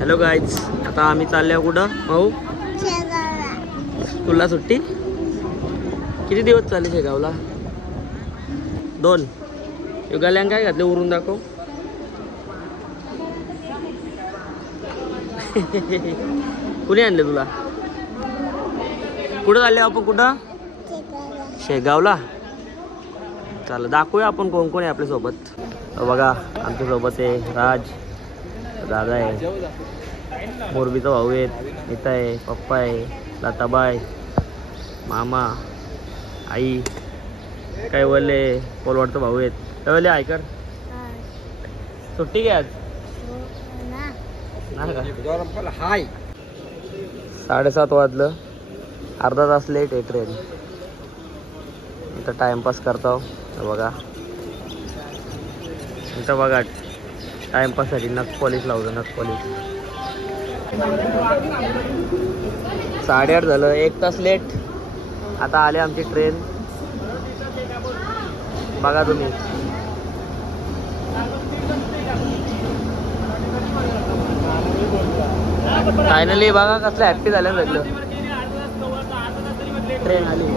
Hello guys, आता आम्ही चाललो कुठं भाऊ? तुला सुट्टी किती दिवस चालली शेगावला? 2. युगाल्यान काय घातले उरून दाखव. कुणी आणले तुला? कुठं चालले आपण? कुठं? शेगावला. चला दाखवूया आपण कोण कोण आहे आपल्यासोबत. बघा आमच्यासोबत आहे राज, दादा आहे, मोरबीचा भाऊ आहे, नीता आहे, पप्पा आहे, लताबाई, मामा, आई, काय बोलले पोलवाडचा भाऊ आहेत. काय बोलले ऐकर सुट्टी घ्या आज? हाय 7:30 वाजलं, अर्धा तास लेट आहे ट्रेन. इथं टाइमपास करतो. बघा इथं बघा टाइमपाससाठी नख पॉलिश लावतो. नख पॉलिश 8:30 झालं, 1 तास लेट. आता आले आमची ट्रेन. बघा तुम्ही फायनली बघा कसलं हॅप्पी झालं सगळं. ट्रेन आली.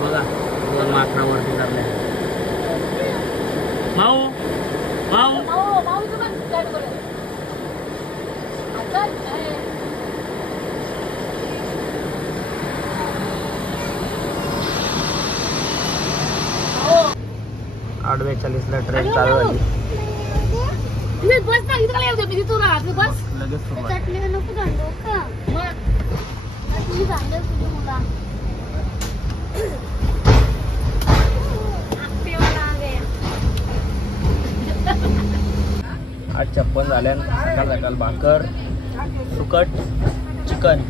बघा 2 माकडावरती करले. माऊ माऊ 8:42ला ट्रेन चालू झाली. लगेच आज 56 झाल्यान. सकाळ सकाळ भाकर, सुकट, चिकन.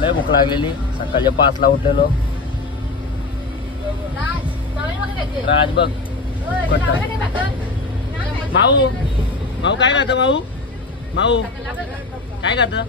लय भूक लागलेली. सकाळच्या 5ला उठलेलो. राज बघ माऊ माऊ काय खातं? माऊ माऊ काय खातं?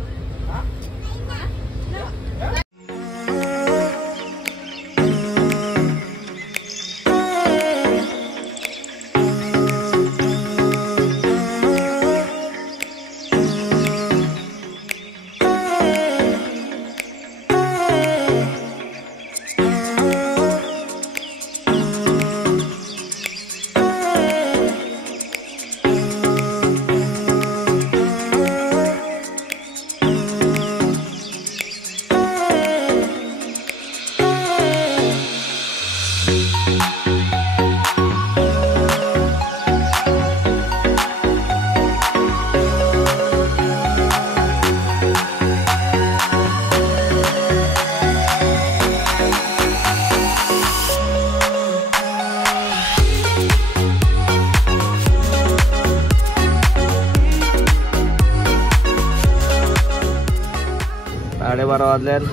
साडे 12 वाजल्यान.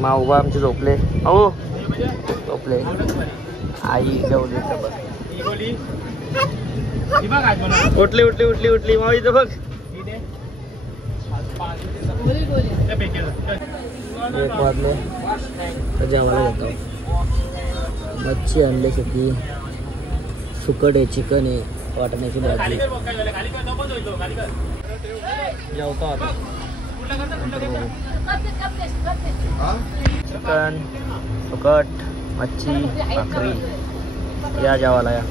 माऊबा आमचे झोपले. अहो झोपले. आई जेवली. उठली उठली उठली उठली. माऊ इथं बघ. 1 वाजले तर जेवायला घेतो. मच्छी आणले शेती, सुकट आहे, चिकन आहे, वाटण्याची भाजी. जेवतो आता. चिकन, सुकट, मच्छी, भाकरी. या जेवायला या.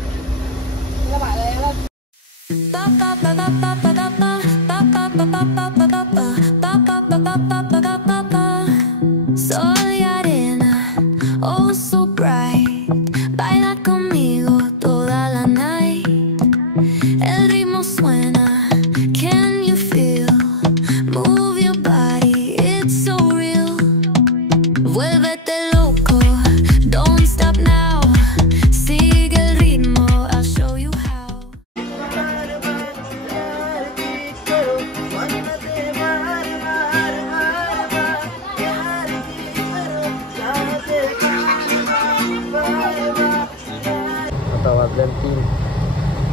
आता वाजल्या 3.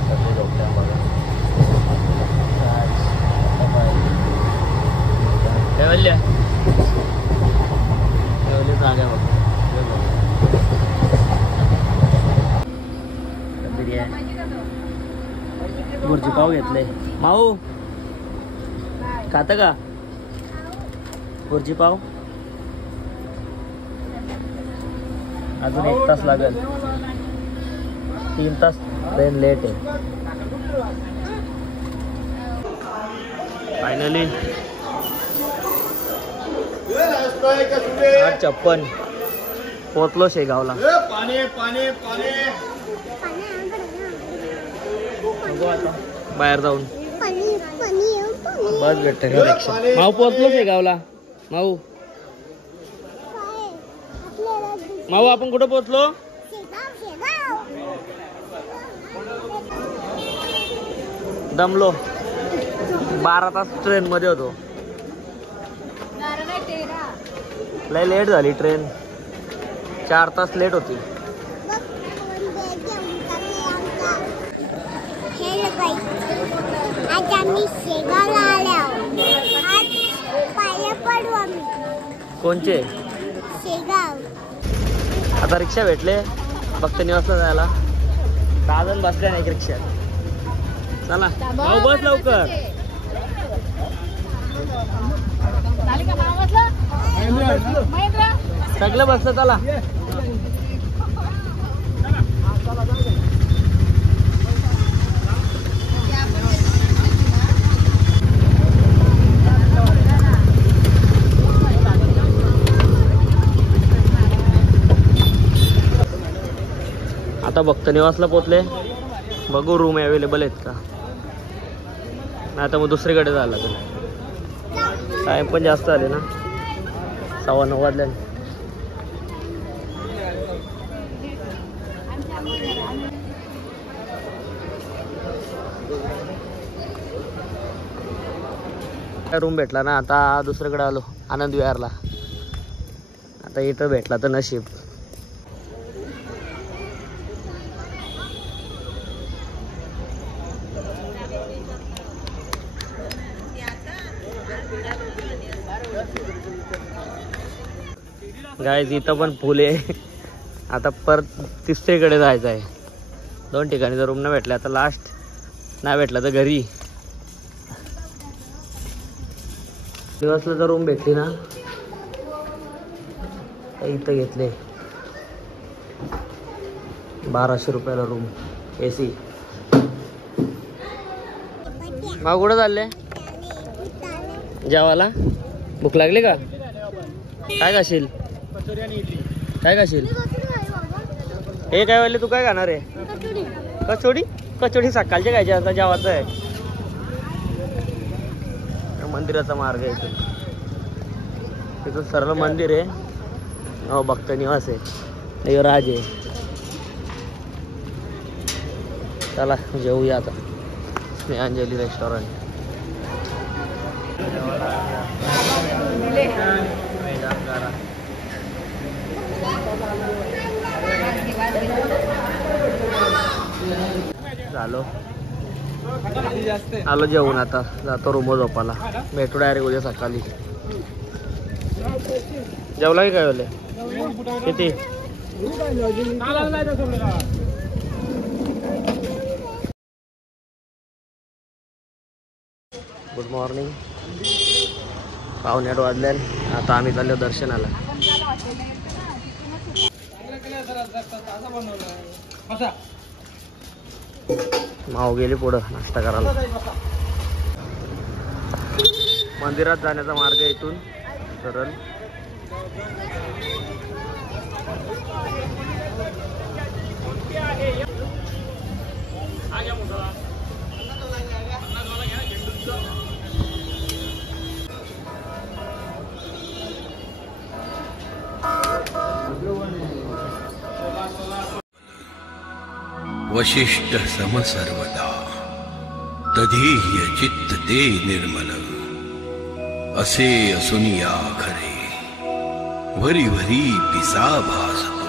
सगळे झोपल्या बघा. आल्या जागा बघ भुर्जी पाव घेतले माऊ खात का भुर्जी पाव अजून 1 तास लागेल 3 तास ट्रेन लेट आहे फायनली 8:56 पोहोचलो शेगावला बाहेर जाऊन बस भेटते का रिक्षा माऊ पोहोचलो शेगावला माऊ माऊ आपण कुठं पोहोचलो दमलो 12 तास ट्रेन मध्ये होतो लय लेट झाली ट्रेन 4 तास लेट होती आज आम्ही शेगावला आलो आज पाया पडू आम्ही कोणचे शेगाव आता रिक्षा भेटले फक्त निवासला जायला 10 जण बसल्या नाही रिक्षात चला भाऊ बस लवकर सगळं बसलं चला आता भक्त निवासला पोचले बघू रूम अवेलेबल आहेत का नाही तर मग दुसरीकडे जायला लागेल टाइम पण जास्त आले ना 9:15 वाजले रूम भेटला ना आता दुसरीकडे आलो आनंद विहारला आता इथं भेटला तर नशीब गाईज इथं पण पूल आहे आता परत तिसरीकडे जायचं आहे 2 ठिकाणी जर रूम न भेटले आता लास्ट नाही भेटला तर घरी दिवसला जर रूम भेटली ना इथं घेतले 1200 रुपयाला रूम AC मग कुठं चालले जेवायला भूक लागली का काय खाशील काय खाशील हे काय वाले तू काय खाणार आहे कचोडी कचोडी सकाळच्या खायची आता जेवायचं आहे मंदिराचा मार्ग आहे इथून तिथून सरळ मंदिर आहे भक्त निवास आहे राज आहे चला जेवूया आता स्नेहांजली रेस्टॉरंट झालो आलो जेवून आता जातो रूम झोपाला भेटू डायरेक्ट उद्या सकाळी जेवला की काय बोलले किती गुड मॉर्निंग 7:15 वाजले आता आम्ही चाललो दर्शनाला माऊ गेली पुढं नाश्ता करायला मंदिरात जाण्याचा मार्ग आहे इथून सरळ वशिष्ठ समसर्वदा तधीह्य चित्त ते निर्मल असे असुनिया खरे वरी वरी पिसा भासतो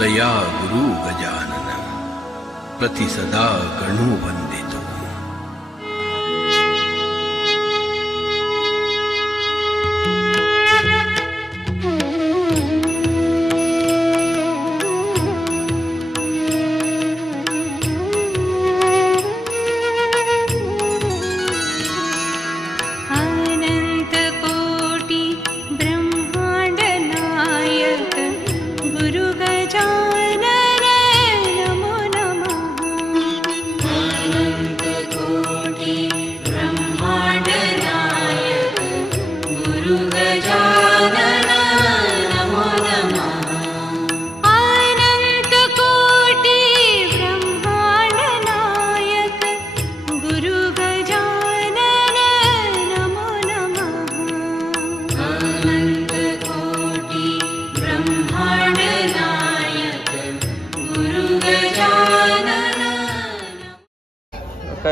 तया गुरु गजानन प्रतिसदा गणू वंदितो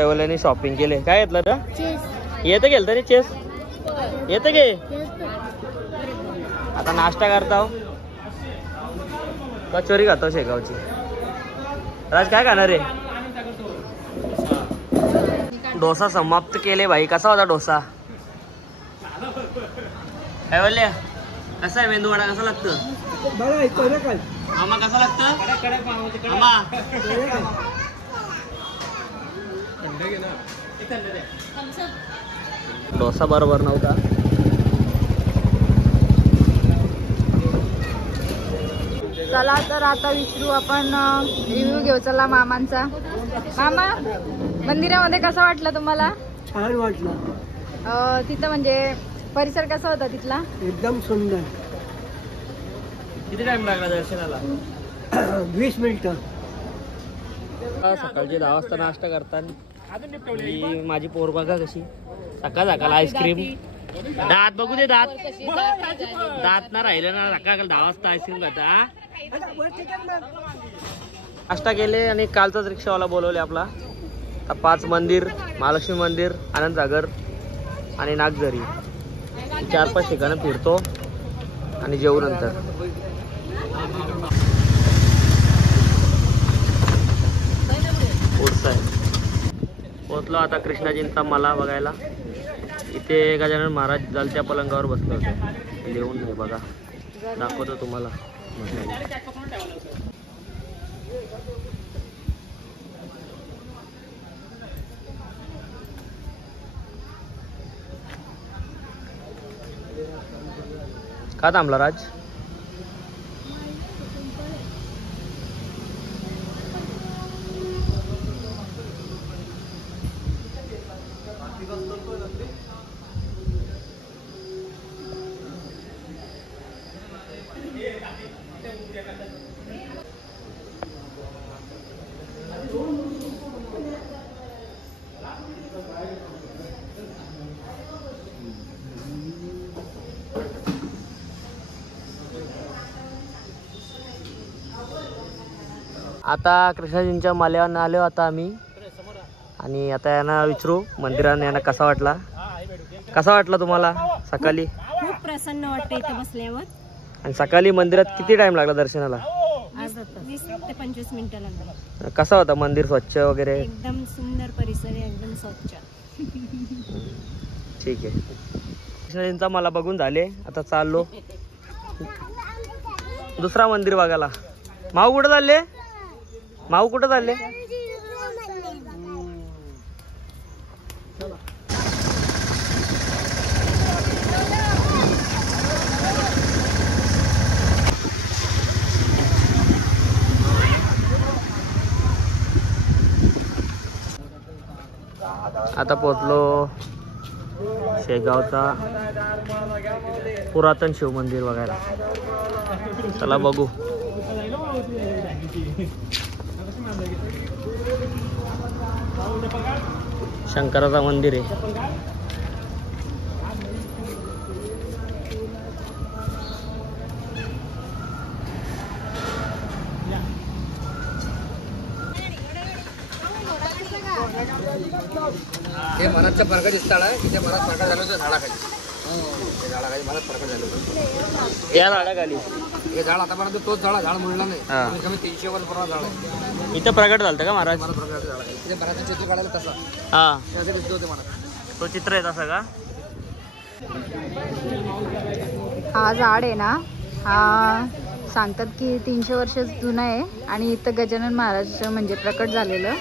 ऐवल्याने शॉपिंग केले. काय घेतलं तर चेस येतं गेलं तरी चेस येतं गे. आता नाश्ता करताव कचोरी खातो शेगावची. राज काय खाणार आहे? डोसा समाप्त केले भाई. कसा होता डोसा? काय बोलले? कसा आहे मेंदू वडा? कसा लागतं मामा? कसा लागतं मामा? डोसा बरोबर नव्हता. चला तर आता विचारू आपण रिव्ह्यू घेऊ. चला मामांचा. मामा मंदिरामध्ये कसं वाटलं तुम्हाला? छान वाटलं. तिथं म्हणजे परिसर कसा होता तिथला? एकदम सुंदर. किती टाइम लागला दर्शनाला? 20 मिनिटं. सकाळचे 10 वाजता नाश्ता करताना माझी पोर बघा कशी सकाळ सकाळ आईस्क्रीम. दात बघू दे. दात ना राहिलं ना. सकाळ 10 वाजता आईस्क्रीम खाता. नाश्ता केले आणि कालचाच रिक्षावाला बोलवले आपला. 5 मंदिर, महालक्ष्मी मंदिर, आनंदसागर आणि नागझरी 4-5 ठिकाणं फिरतो आणि जेवू नंतर. पोचलो आता कृष्णाजींचा मला बघायला. इथे गजानन महाराज जालत्या पलंगावर बसले होते. लिहून नाही बघा, दाखवतो तुम्हाला. का थांबला राज? आता कृष्णाजींच्या माल्यावर आलो आता आम्ही. आणि आता यांना विचारू मंदिराने यांना कसा वाटला. कसा वाटला तुम्हाला सकाळी? खूप प्रसन्न वाटते इथे बसल्यावर. आणि सकाळी मंदिरात किती टाइम लागला दर्शनाला? 20 ते 25 मिनिटं लागली. कसा होता मंदिर? स्वच्छ वगैरे? एकदम सुंदर परिसर आहे, एकदम स्वच्छ. ठीक आहे. कृष्णाजींचा मला बघून झाले. आता चाललो दुसरा मंदिर बघायला. माऊ कुठं चालले? माऊ कुठं चालले? आता पोचलो शेगावचा पुरातन शिव मंदिर बघायला. चला बघू. शंकराचा मंदिर आहे. हे मनाचा फरक दिसताना तिथे मनात फरक झालं होतं झाडाखाली. झाडाखाली मनात फरक झालं होतं. या झाडाखाली हे झाड आतापर्यंत तोच झाड मुळला नाही. कमी 300 वर्ष पूर्ण झाड आहे. इथं प्रगट झालं का महाराज? मनात प्रगट झाड आहे. तिथे मनाचं चित्र काढायला तसा हा त्याचे दिसत होते मनात. तो चित्र आहे तसा का? हा झाड आहे ना, हा सांगतात की 300 वर्ष जुना आहे. आणि इथं गजानन महाराज म्हणजे प्रकट झालेलं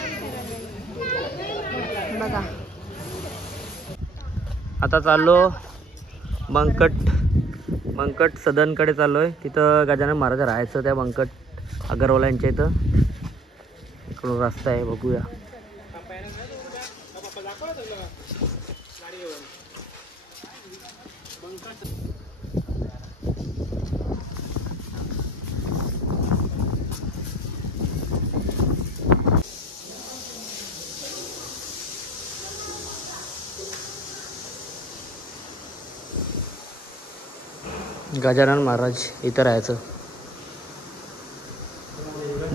बघा. आता चाललो बंकट सदनकडे चाललोय. तिथं गजानन महाराज राहायचं त्या बंकट अगरवाला यांच्या इथं. इकडून रस्ता आहे, बघूया. गजानन महाराज इथं राहायचं.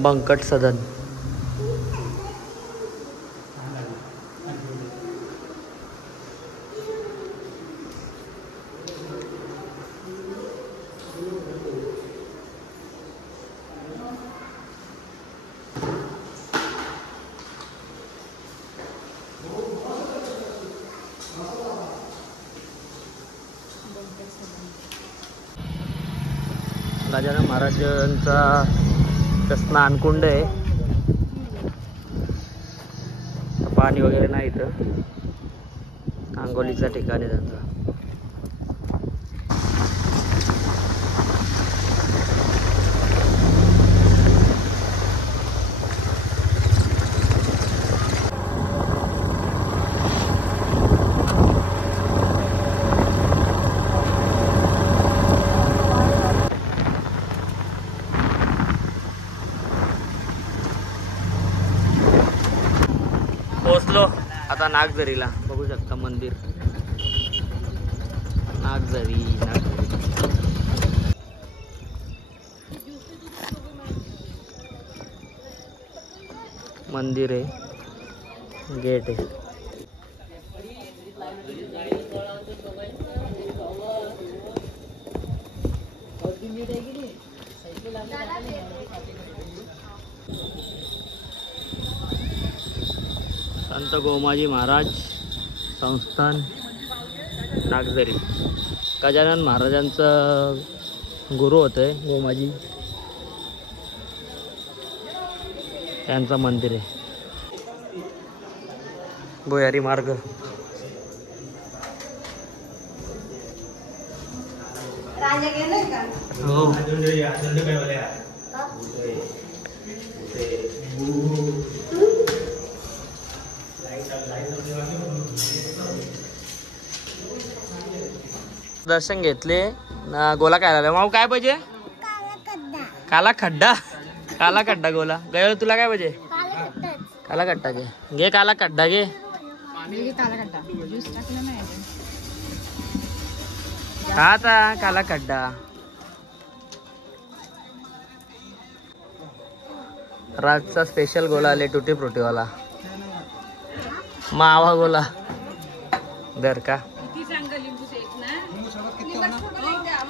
बंकट सदन. गजानन महाराजांचा स्नानकुंड आहे. पाणी वगैरे नाही इथं, आंघोळीचा ठिकाण आहे त्यांचा. पोचलो आता नागझरीला. बघू शकता मंदिर नागझरी. मंदिर आहे, गेट आहे. संत गोमाजी महाराज संस्थान नागझरी. गजानन महाराजांचं गुरु होते गोमाजी, त्यांचं मंदिर आहे. भुयारी मार्ग. हो दर्शन घेतले. गोला काय झालं माऊ? काय पाहिजे? काला खड्डा. काला खड्डा गोला. गयो तुला काय पाहिजे? काला खड्डा घे. घे काला खड्डा घे. आता काला खड्डा. राजचा स्पेशल गोला आले टुटी फ्रुटीवाला. मावा गोला दर का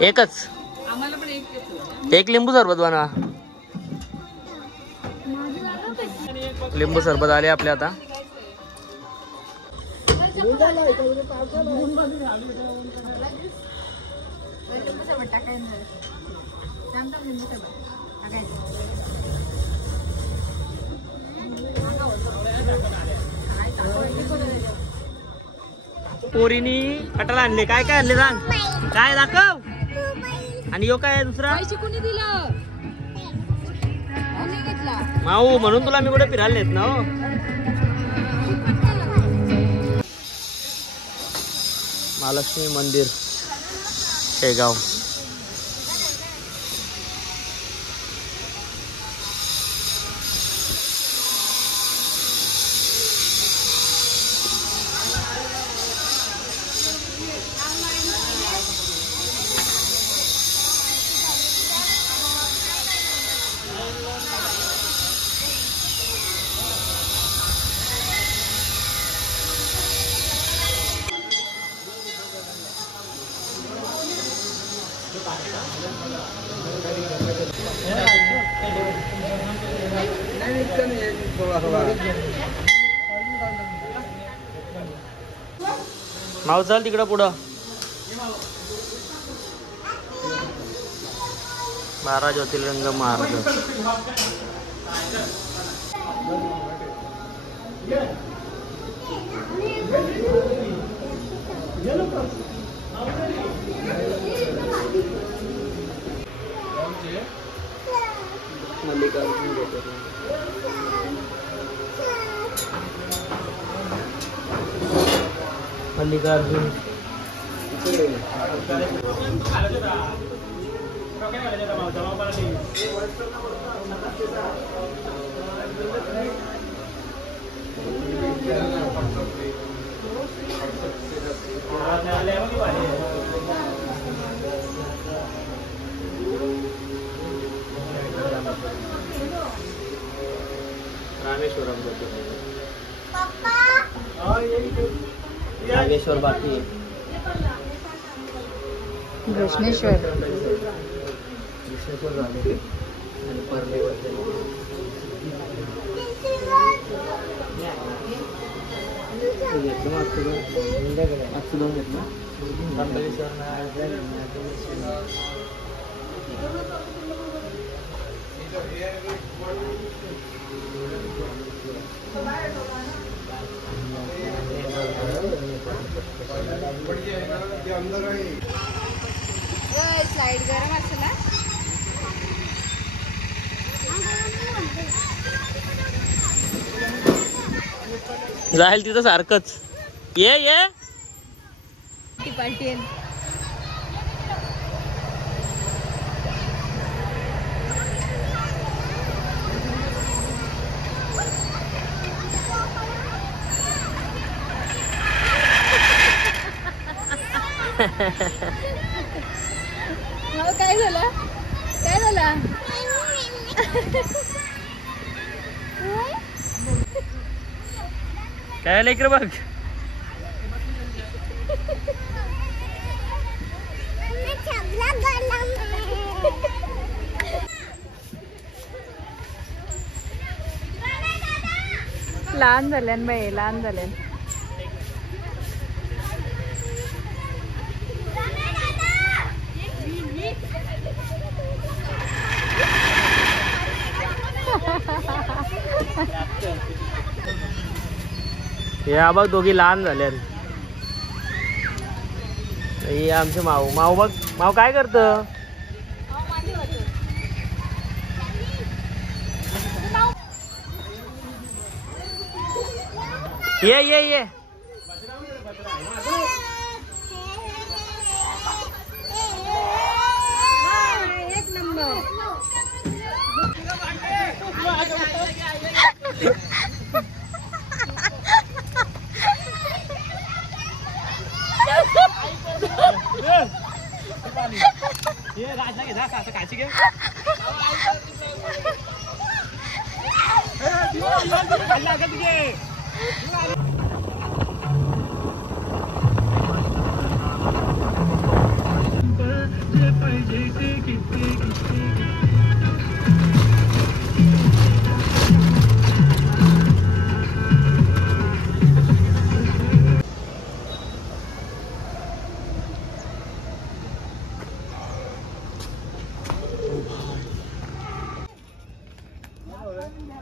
एकच. एक लिंबू सरबत बनवा. लिंबू सरबत आले आपले आता. पोरीनी कटाला आणले. काय काय आणले सांग? काय दाखव. आणि यो काय दुसरा? कोणी दिलं? माऊ म्हणून तुला मी कुठे फिरायला नेत ना. हो महालक्ष्मी मंदिर शेगाव. माऊ चल तिकडं पुढं. 12 ज्योतिर्लिंग मार्ग. मल्लिकार्जुन ज्योतिर्लिंग. मल्लिकार्जुन रामेश्वरम. नागेश्वर बाकी आहे. कृष्णेश्वर. कृष्णेश्वर झाले आणि परमेश्वर. घेतलं घेतलं. स्लाइड गरम असेल ना. जाईल तिथं सारखंच. ये ये ती पार्टी आहे. काय झालं काय झालं. काय लेकर बघ. लहान झाल्यान बाई लहान झाल्यान. या बघ दोघी लहान झाल्या. हे आमचे माऊ. माऊ बघ. माऊ काय करत. ये ये ये. एक नंबर.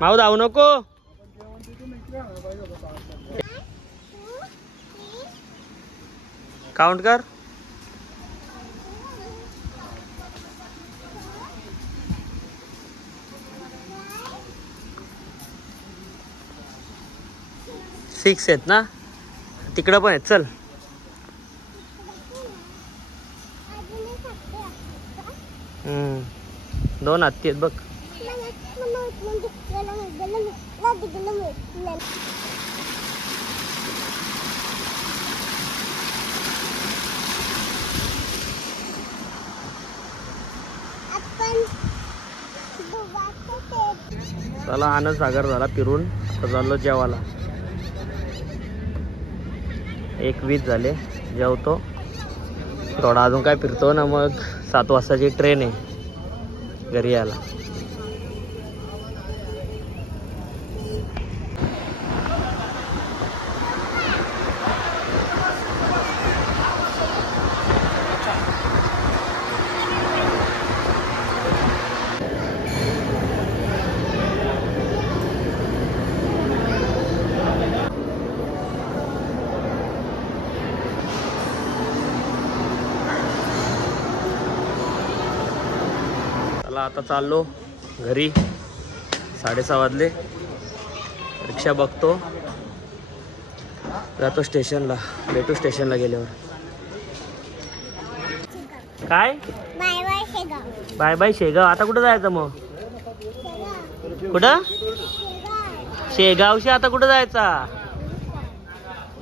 माऊ धावू नको. काउंट कर. सिक्स आहेत ना. तिकडं पण आहेत. चल. दोन हत्ती आहेत बघ. चला आनंद सागर झाला फिरून. आता चाललो जेवायला. 1:20 झाले. जेवतो थोडा अजून काय फिरतो ना. मग 7 वाजताची ट्रेन आहे घरी यायला. आता चाललो घरी. 6:30 वाजले. रिक्षा बघतो. जातो स्टेशनला. भेटू स्टेशनला गेल्यावर. काय bye bye Shegaon. Bye bye Shegaon. आता कुठं जायचं मग. कुठं. शेगावशी आता कुठं जायचा.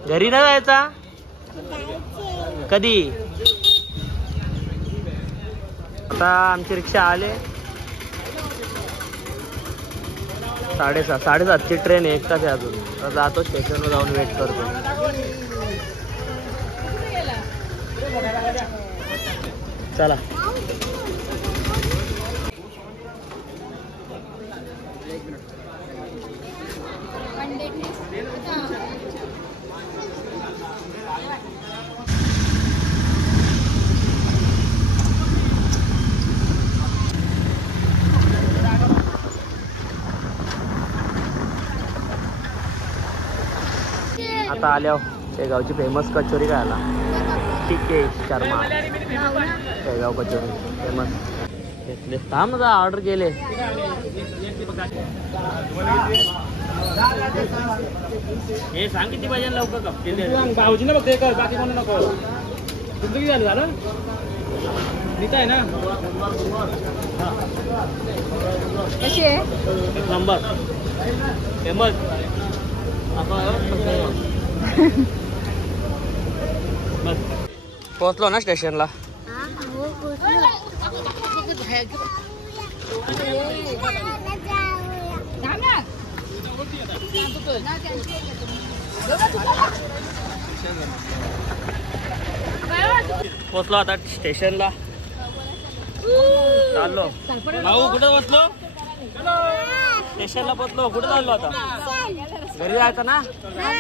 घरी नाही जायचा. कधी. आता आमची रिक्षा आले. 6:30ची ट्रेन आहे. 1 तास आहे अजून. तर जातो स्टेशनवर जाऊन वेट करतो. चला. आता आल्या शेगावची फेमस कचोरी खायला. ठीक आहे शर्मा शेगाव कचोरी फेमस घेतले. थांब ना ऑर्डर केले. हे सांग किती पाहिजे लवकर कप भाऊजीने बघ ते कर बाकी कोणी नको. तुमचं किती झालं नीट आहे ना. कशी आहे? एक नंबर फेमस. पोहोचलो ना स्टेशनला. पोहोचलो आता स्टेशनला. चाललो भाऊ. कुठं बसलो? स्टेशनला पोहोचलो. कुठं चाललो आता? घरी जायचं ना. हा,